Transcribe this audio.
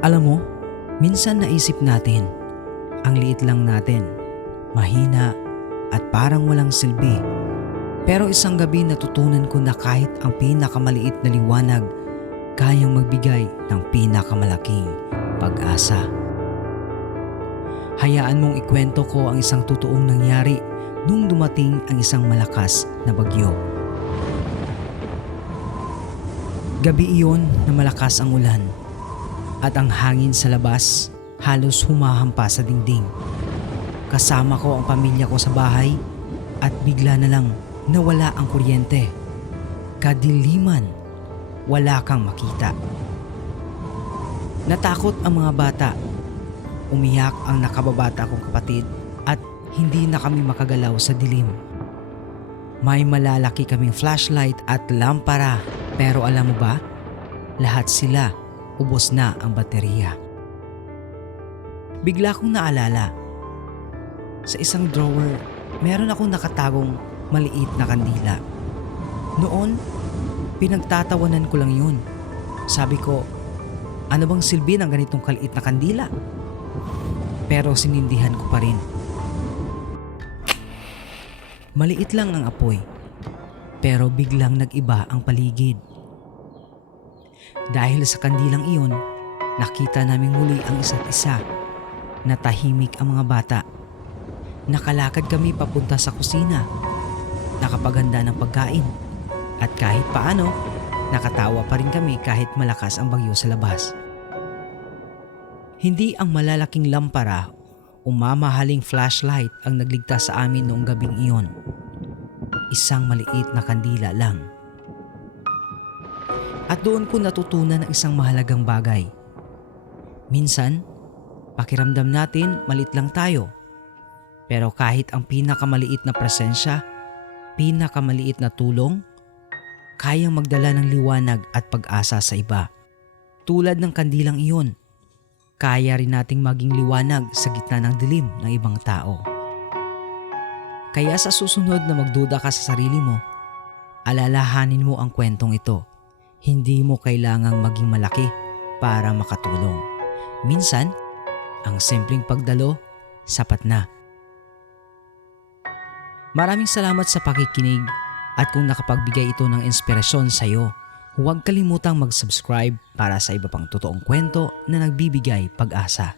Alam mo, minsan naisip natin, ang liit lang natin, mahina at parang walang silbi. Pero isang gabi natutunan ko na kahit ang pinakamaliit na liwanag, kayang magbigay ng pinakamalaking pag-asa. Hayaan mong ikwento ko ang isang totoong nangyari nung dumating ang isang malakas na bagyo. Gabi iyon na malakas ang ulan at ang hangin sa labas halos humahampa sa dingding. Kasama ko ang pamilya ko sa bahay at bigla na lang nawala ang kuryente. Kadiliman, wala kang makita. Natakot ang mga bata. Umiyak ang nakababata kong kapatid at hindi na kami makagalaw sa dilim. May malalaki kaming flashlight at lampara pero alam mo ba? Lahat sila ubos na ang baterya. Bigla kong naalala. Sa isang drawer, meron akong nakatagong maliit na kandila. Noon, pinagtatawanan ko lang yun. Sabi ko, ano bang silbi ng ganitong kaliit na kandila? Pero sinindihan ko pa rin. Maliit lang ang apoy, pero biglang nag-iba ang paligid. Dahil sa kandilang iyon, nakita namin muli ang isa't isa. Natahimik ang mga bata. Nakalakad kami papunta sa kusina. Nakapaganda ng pagkain. At kahit paano, nakatawa pa rin kami kahit malakas ang bagyo sa labas. Hindi ang malalaking lampara o mamahaling flashlight ang nagligtas sa amin noong gabing iyon. Isang maliit na kandila lang. At doon ko natutunan ang isang mahalagang bagay. Minsan, pakiramdam natin malit lang tayo. Pero kahit ang pinakamaliit na presensya, pinakamaliit na tulong, kayang magdala ng liwanag at pag-asa sa iba. Tulad ng kandilang iyon, kaya rin nating maging liwanag sa gitna ng dilim ng ibang tao. Kaya sa susunod na magduda ka sa sarili mo, alalahanin mo ang kwentong ito. Hindi mo kailangang maging malaki para makatulong. Minsan, ang simpleng pagdalo, sapat na. Maraming salamat sa pakikinig at kung nakapagbigay ito ng inspirasyon sa iyo, huwag kalimutang mag-subscribe para sa iba pang totoong kwento na nagbibigay pag-asa.